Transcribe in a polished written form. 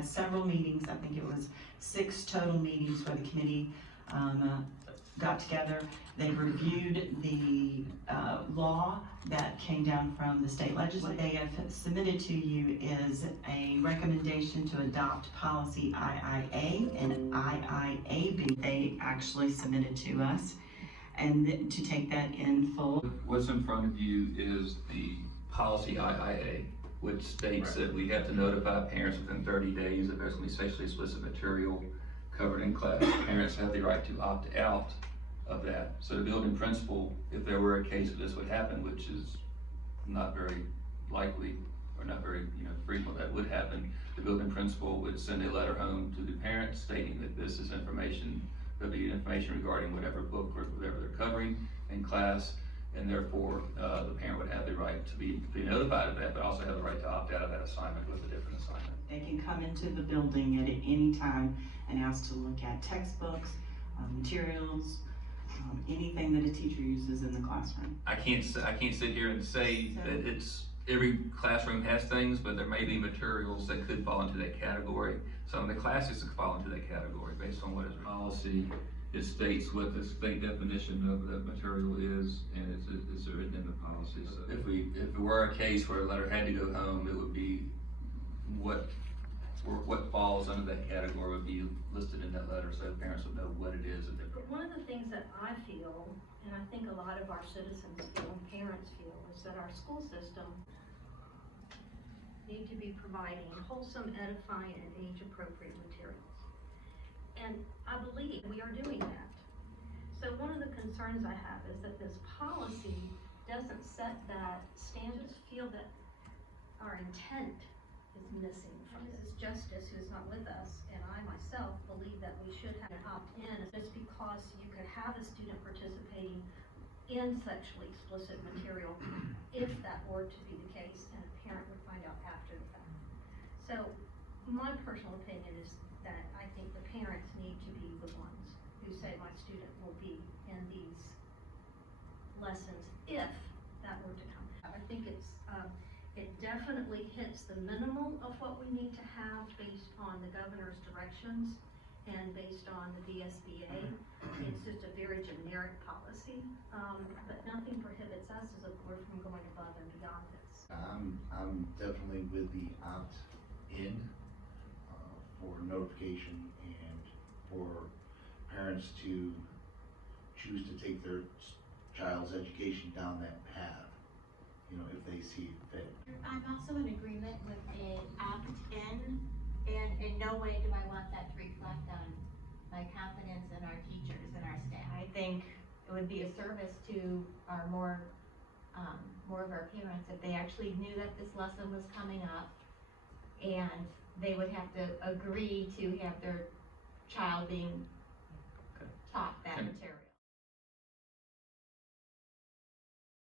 had several meetings. I think it was 6 total meetings where the committee got together. They reviewed the law that came down from the state legislature. What they have submitted to you is a recommendation to adopt policy IIA and IIAB. They actually submitted to us, and to take that in full. What's in front of you is the policy IIA, which states that we have to notify parents within 30 days if there's going to be sexually explicit material covered in class. Parents have the right to opt out of that. So the building principal, if there were a case where this would happen, which is not very likely or not very frequent that would happen, the building principal would send a letter home to the parents stating that this is information, there'll be information regarding whatever book or whatever they're covering in class, and therefore the parent would have the right to be notified of that, but also have the right to opt out of that assignment with a different assignment. They can come into the building at any time and ask to look at textbooks, materials, anything that a teacher uses in the classroom. I can't sit here and say that it's every classroom has things, but there may be materials that could fall into that category. Some of the classes could fall into that category based on what is policy. It states what the state definition of that material is, and it's written in the policy. So if it were a case where a letter had to go home, it would be what falls under that category would be listed in that letter, so parents would know what it is. But one of the things that I feel, and I think a lot of our citizens feel and parents feel, is that our school system need to be providing wholesome, edifying, and age-appropriate materials. And I believe we are doing that. So one of the concerns I have is that this policy doesn't set that standard. I just feel that our intent is missing from this. Mrs. Justice, who is not with us, and I myself believe that we should have an opt-in just because you could have a student participating in sexually explicit material if that were to be the case, and a parent would find out after the fact. So my personal opinion is that I think the parents need to be the ones who say my student will be in these lessons if that were to come. I think it definitely hits the minimum of what we need to have based on the governor's directions and based on the VSBA. It's just a very generic policy, but nothing prohibits us as a board from going above and beyond this. I'm definitely with the opt-in for notification and for parents to choose to take their child's education down that path, if they see fit. I'm also in agreement with an opt-in, and in no way do I want that to reflect on my confidence in our teachers and our staff. I think it would be a service to our more of our parents if they actually knew that this lesson was coming up, and they would have to agree to have their child being taught that material.